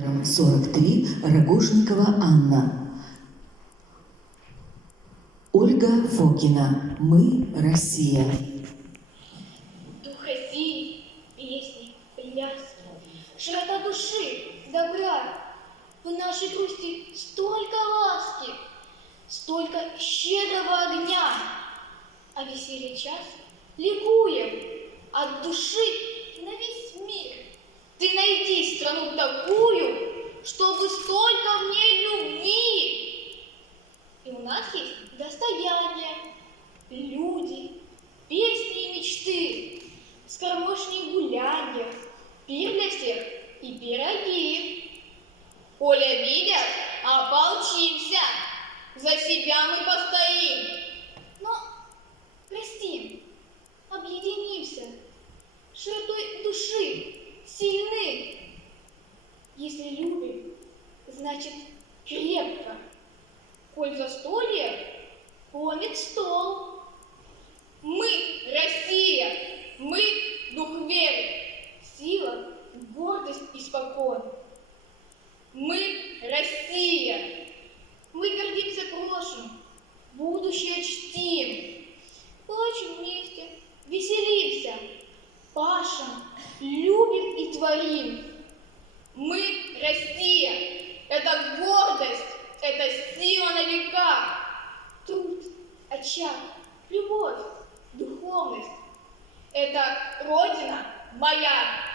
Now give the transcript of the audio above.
43, Рогожникова Анна. Ольга Фокина. Мы – Россия. Дух России, песни, пляс, широта души, добра. В нашей грусти столько ласки, столько щедрого огня. А веселье час ликуем от души на весь мир. Ты найди страну такую, чтобы столько в ней любви. И у нас есть достояние, люди, песни и мечты, скоромошные гулянья, пир для всех и пироги. Коли обидят, ополчимся, за себя мы постоим. Но простим, объединимся, широтой души сильны. Если любим, значит крепко. Коль застолье, помнит стол. Мы Россия, мы дух веры, сила, гордость и спокой. Мы Россия, мы гордимся прошлым, будущее чтим. Плачем вместе, веселимся, пашем, любим и творим. Мы Россия, это гордость, это сила на века. Труд, очаг, любовь, духовность. Это Родина моя.